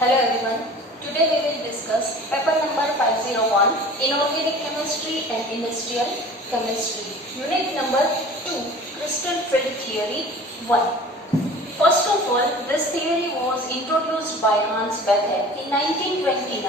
Hello everyone. Today we will discuss paper number 501 Inorganic Chemistry and Industrial Chemistry. Unit number 2 Crystal Field Theory 1. First of all, this theory was introduced by Hans Bethe in 1929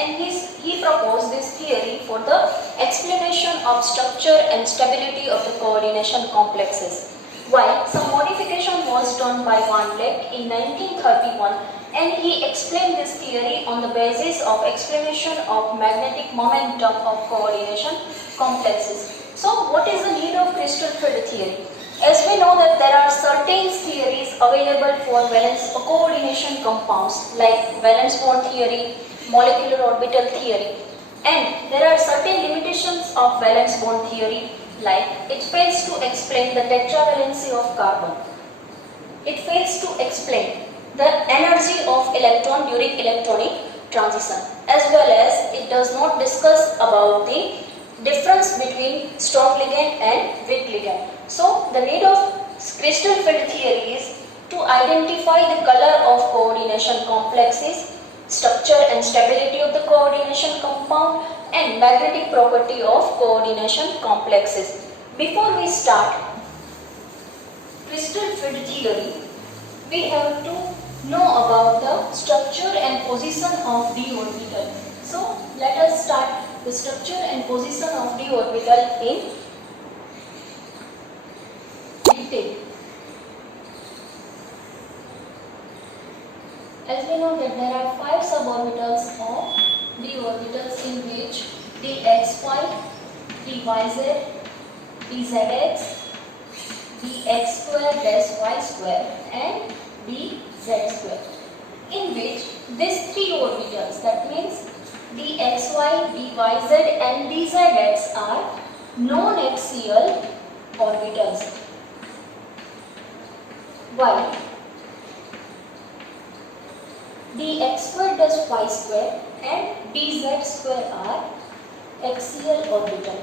and he proposed this theory for the explanation of structure and stability of the coordination complexes. While some modification was done by Van Leck in 1931 and he explained this theory on the basis of explanation of magnetic momentum of coordination complexes. So what is the need of crystal field theory? As we know that there are certain theories available for valence coordination compounds like valence bond theory, molecular orbital theory, and there are certain limitations of valence bond theory like it fails to explain the tetravalency of carbon. It fails to explain the energy of electron during electronic transition, as well as it does not discuss about the difference between strong ligand and weak ligand. So the need of crystal field theory is to identify the color of coordination complexes, structure and stability of the coordination compound, and magnetic property of coordination complexes. Before we start crystal field theory, we have to know about the structure and position of d orbital. So let us start the structure and position of d orbital in detail. As we know that there are 5 suborbitals of d orbitals in which dxy, dyz, dzx, dx square dash y square and dz square, in which these 3 orbitals, that means dxy, dyz and dzx are non-axial orbitals, while dx square dash y square and dz square are axial orbital.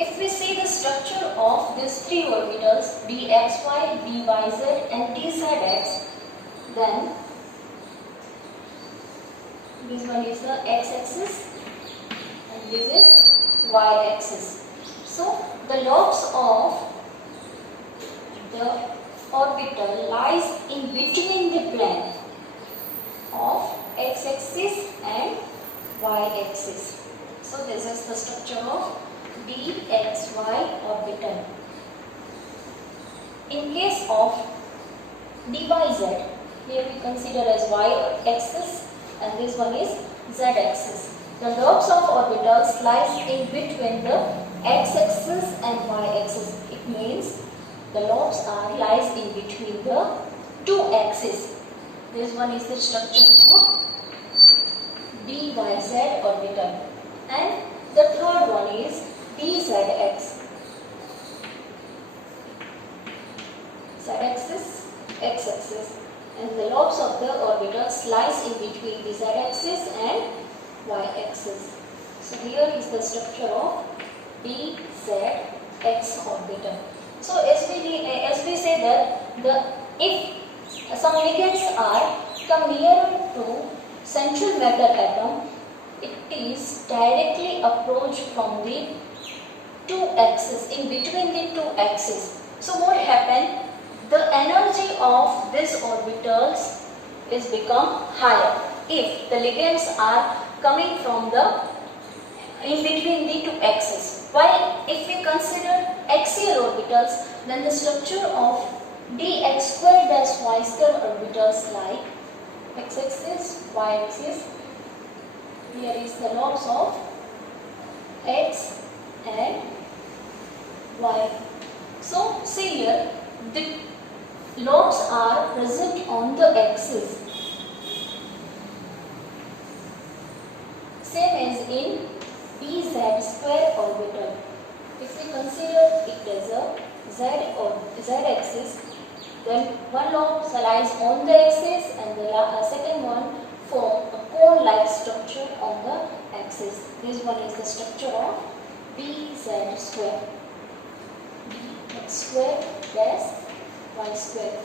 If we see the structure of these 3 orbitals dxy, dyz and dzx, then this one is the x-axis and this is y-axis. So the lobes of the orbital lies in between the plane of x-axis and y-axis. So this is the structure of dxy orbital. In case of dyz, here we consider as y-axis and this one is z-axis. The lobes of orbitals lies in between the x-axis and y-axis. It means the lobes lies in between the 2 axes. This one is the structure of dyz orbital, and the third one is dzx. Z-axis, x-axis, and the lobes of the orbitals lies in between the z-axis and y-axis. So here is the structure of dzx orbital. So as we say that if some ligands are come nearer to central metal atom, it is directly approached from the 2 axes, in between the 2 axes. So what happened? The energy of these orbitals is become higher if the ligands are coming from the in between the 2 axes. While if we consider axial orbitals, then the structure of dx square dash y square orbitals like x-axis, y-axis. Here is the lobes of x and y. So see here, the lobes are present on the axis, same as in dz square orbital. If we consider it as a z-axis, then one lobe lies on the axis and the second one form a cone-like structure on the axis. This one is the structure of dz square, dx square dash y square.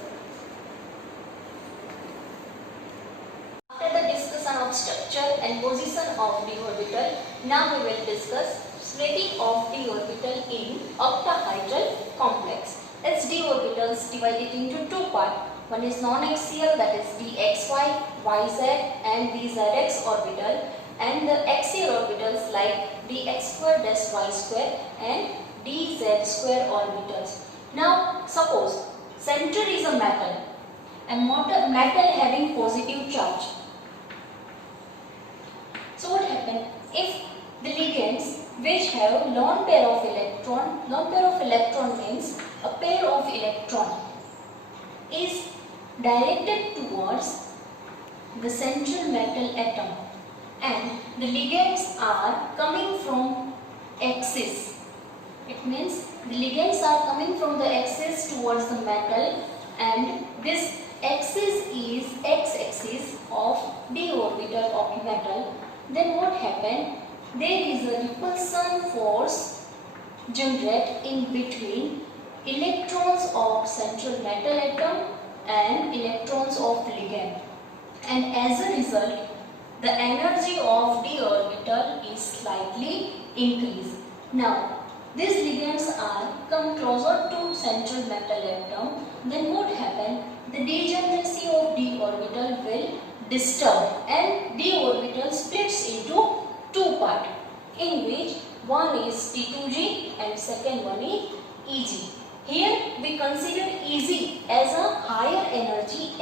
After the discussion of structure and position of d orbital, now we will discuss splitting of d orbital in octahedral complex. Its d orbitals divided into two parts. One is non-axial, that is dxy, yz and dzx orbital, and the axial orbitals like dx square dash y square and dz square orbitals. Now suppose center is a metal and metal having positive charge. So what happens if the ligands which have lone pair of electron means a pair of electron is directed towards the central metal atom and the ligands are coming from axis. It means the ligands are coming from the axis towards the metal and this axis is x-axis of d orbital of metal. Then what happened? There is a repulsion force generated in between electrons of central metal atom and electrons of ligand, and as a result the energy of d orbital is slightly increased. Now these ligands are come closer to central metal atom, then what happen? The degeneracy of d orbital will disturb and d orbital splits into two parts, in which one is T2g and second one is Eg. Here we consider Eg as a higher energy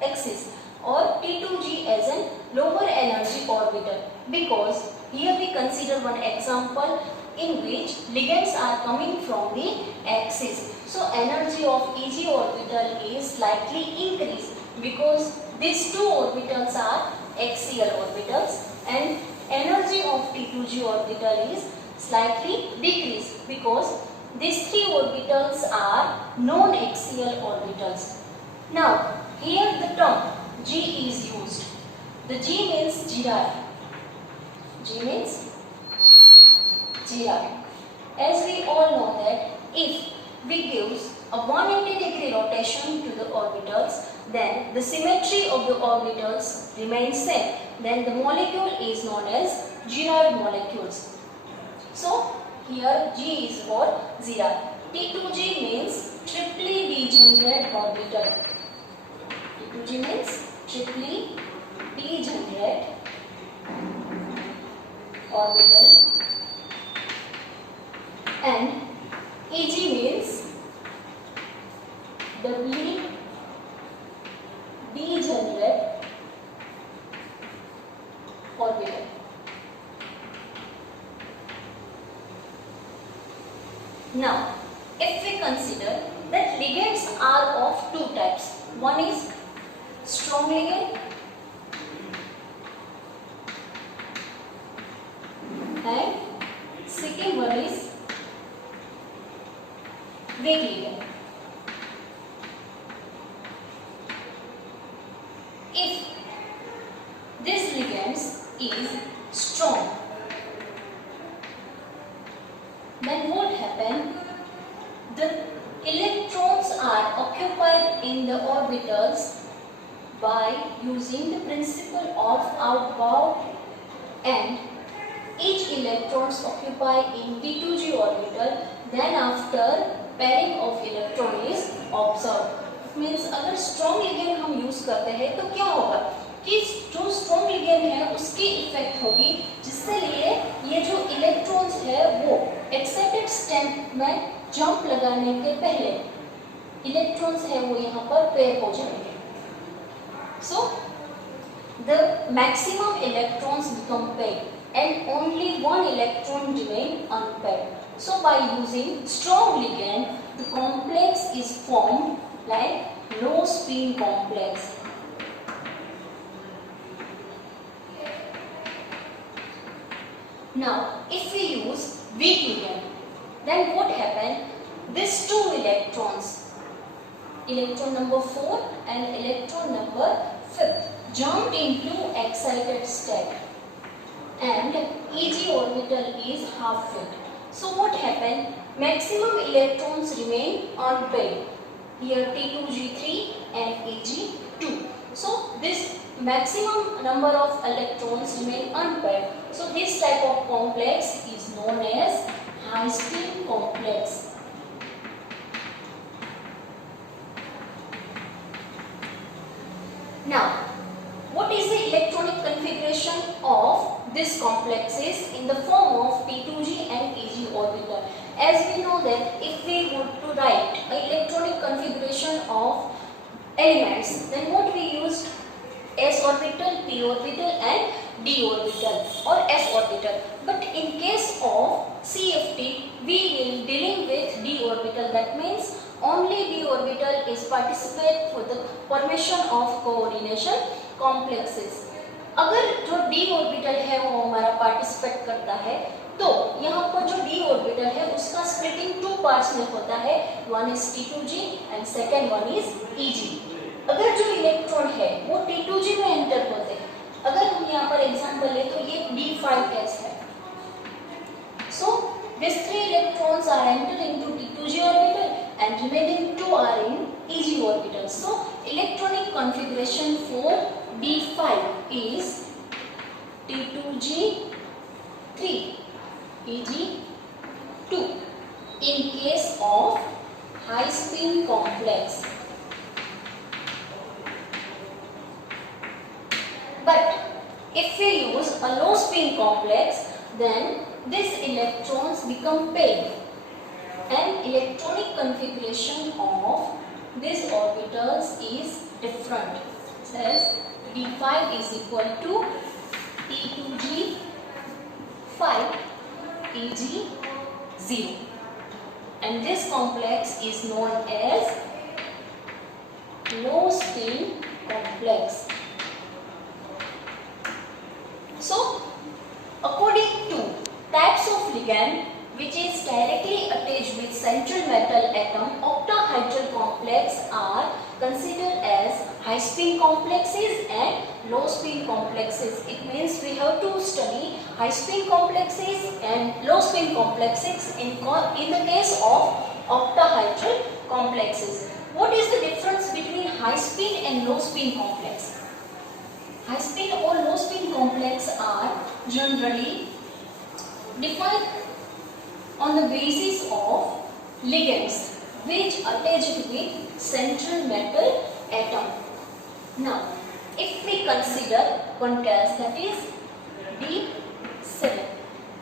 axis or T2g as a lower energy orbital, because here we consider one example in which ligands are coming from the axis. So energy of Eg orbital is slightly increased because these two orbitals are axial orbitals, and energy of T2g orbital is slightly decreased because these three orbitals are non-axial orbitals. Now here the term G is used. The G means Girard. G means Girard. As we all know that if we give a 180-degree rotation to the orbitals, then the symmetry of the orbitals remains same. Then the molecule is known as Girard molecules. So here G is for Girard. T2G means triply degenerate orbital. T2G means triply degenerate orbital, and Eg means doubly degenerate orbital. Now, if we consider that ligands are of two types, one is strong ligand and second one is weak ligand. If this ligands is strong, then what happens? The electrons are occupied in the orbitals by using the principle of outbound, and each electrons occupy in T2g orbital. Then after pairing of electron is observed. Means अगर strong ligand हम use करते हैं तो क्या होगा कि जो strong ligand है उसकी इफेक्ट होगी, जिससे लिए ये जो इलेक्ट्रॉन्स है वो एक्साइटेड स्टेट में जंप लगाने के पहले इलेक्ट्रॉन्स है वो यहाँ पर पेयर हो जाएंगे. So the maximum electrons become paired and only one electron remain unpaired. So by using strong ligand, the complex is formed like low spin complex. Now if we use weak ligand, then what happen? These two electrons, electron number 4 and electron number 5, jumped into excited state and Eg orbital is half filled. So what happened? Maximum electrons remain unpaired here T2G3 and Ag2. So this maximum number of electrons remain unpaired. So this type of complex is known as high spin complex. Now, what is the electronic configuration of this complexes in the form of P2G and Ag orbital? As we know that if we were to write electronic configuration of elements, then what we used? S orbital, P orbital and D orbital or S orbital. But in case of CFT, we will dealing with D orbital. That means only D orbital is participate for the formation of coordination complexes. अगर जो D orbital है वो हमारा participate करता है, तो यहाँ पर जो D orbital है उसका splitting two parts में होता है. One is T2G and second one is Eg. अगर जो इलेक्ट्रॉन है वो T2G में एंटर होते हैं, अगर हम यहाँ पर एग्जांपल ले तो ये D5 केस है. So these three electrons are entering into T2G orbital and remaining two are in Eg orbital. So electronic configuration for D5 is T2G3 Eg2 in case of high spin complex. But if we use a low spin complex, then these electrons become paired and electronic configuration of these orbitals is different. Says D5 is equal to T2G5 Eg0, and this complex is known as low spin complex. So, according to types of ligand which is directly attached with central metal atom, octahedral complex are considered as high spin complexes and low spin complexes. It means we have to study high spin complexes and low spin complexes in the case of octahedral complexes. What is the difference between high spin and low spin complex? High spin or low spin complex are generally defined on the basis of ligands which attached with central metal atom. Now, if we consider one case, that is D7,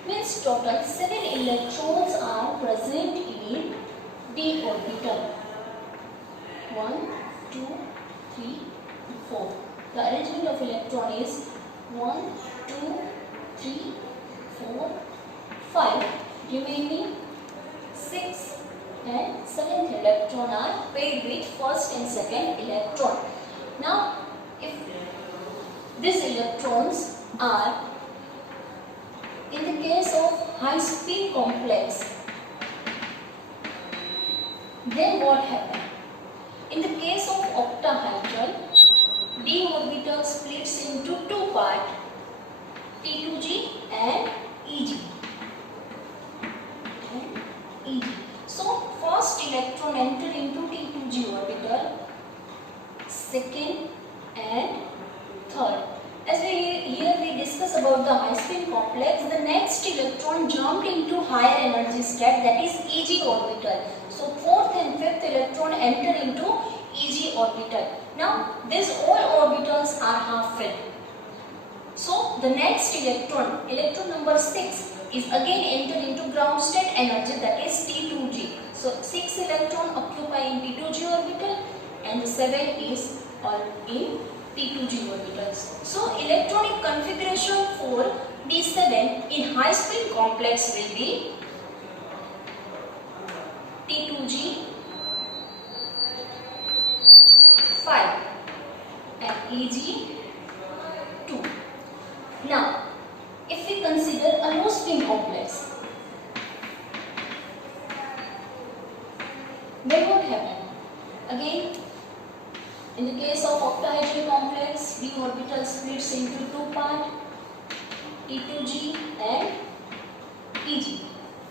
means total 7 electrons are present in D orbital. 1, 2, 3, 4. The arrangement of electron is 1, 2, 3, 4, 5. Remaining 6 and 7th electron are paired with first and second electron. Now, if these electrons are in the case of high spin complex, then what happens? In the case of octahedral, D orbital splits into two parts, T2G and Eg. So, first electron enter into T2G orbital, second and third. As here we discuss about the high spin complex, the next electron jumped into higher energy state, that is Eg orbital. So, fourth and fifth electron enter into Eg orbital. Now, these all orbitals are half filled. So, the next electron number 6 is again entered into ground state energy, that is T2G. So, 6 electron occupy in T2G orbital and the 7 is all in T2G orbitals. So, electronic configuration for D7 in high spin complex will be T2G 5 and Eg 2. Now, if we consider a low spin complex, then what happens? Again, in the case of octahedral complex, D orbital splits into two parts, T2G and Eg.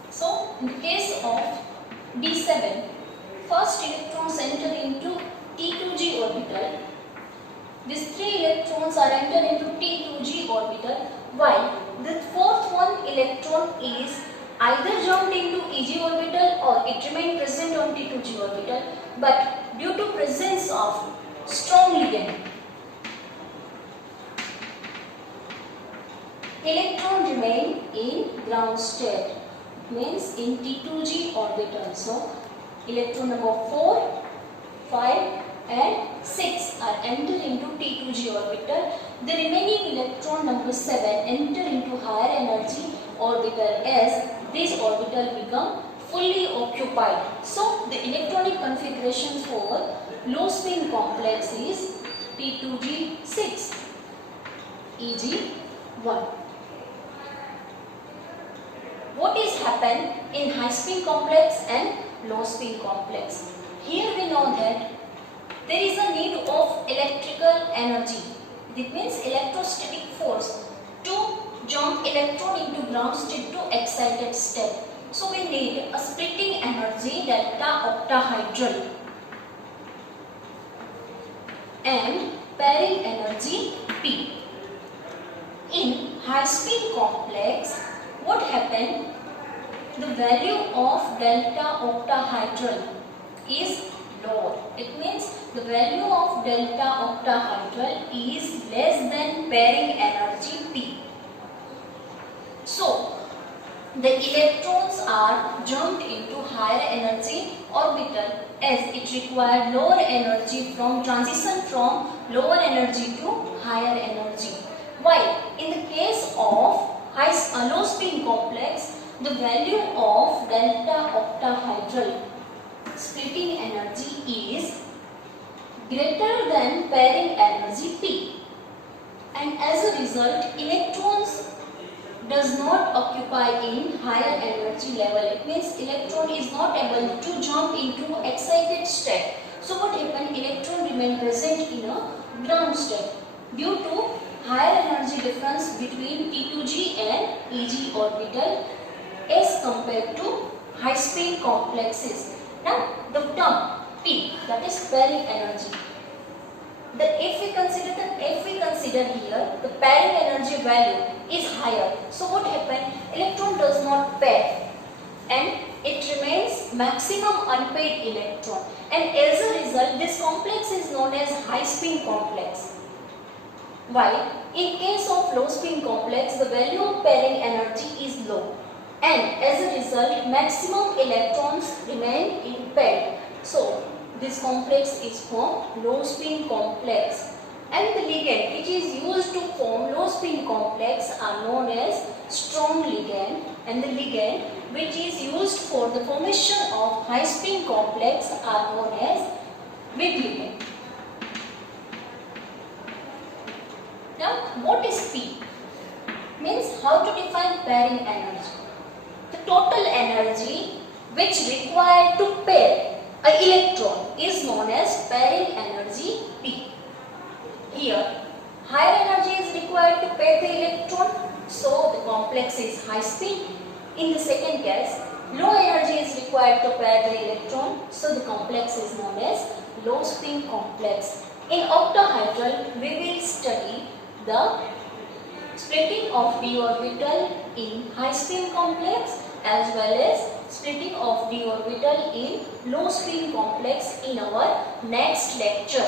So, in the case of D7, first electrons enter into T2g orbital. These 3 electrons are entered into T2g orbital, while the fourth one electron is either jumped into Eg orbital or it remained present on T2g orbital, but due to presence of strong ligand, electron remain in ground state, means in T2g orbital. So electron number 4, 5 and 6 are entered into T2g orbital. The remaining electron number 7 enter into higher energy orbital as this orbital become fully occupied. So the electronic configuration for low spin complex is T2g6, Eg1. What is happen in high spin complex and low spin complex? Here we know that there is a need of electrical energy. It means electrostatic force to jump electron into ground state to excited state. So we need a splitting energy delta octahedral and pairing energy P. In high spin complex, what happened? The value of delta octahedral is lower. It means the value of delta octahedral is less than pairing energy P. So the electrons are jumped into higher energy orbital as it required lower energy from transition from lower energy to higher energy. While in the case of low spin complex, the value of delta octahedral splitting energy is greater than pairing energy P, and as a result electrons does not occupy in higher energy level. It means electron is not able to jump into excited state. So what happened? Electron remain present in a ground state due to higher energy difference between T2g and Eg orbital as compared to high spin complexes. Now the term P, that is pairing energy. If we consider here the pairing energy value is higher. So what happened? Electron does not pair and it remains maximum unpaired electron, and as a result this complex is known as high spin complex. While in case of low spin complex, the value of pairing energy is low, and as a result maximum electrons remain in pair. So this complex is formed low spin complex, and the ligand which is used to form low spin complex are known as strong ligand, and the ligand which is used for the formation of high spin complex are known as weak ligand. Now what is P? Means how to define pairing energy. The total energy which required to pair an electron is known as pairing energy P. Here higher energy is required to pair the electron, so the complex is high spin. In the second case, low energy is required to pair the electron, so the complex is known as low spin complex. In octahedral, we will study the splitting of d orbital in high spin complex as well as splitting of d orbital in low spin complex in our next lecture.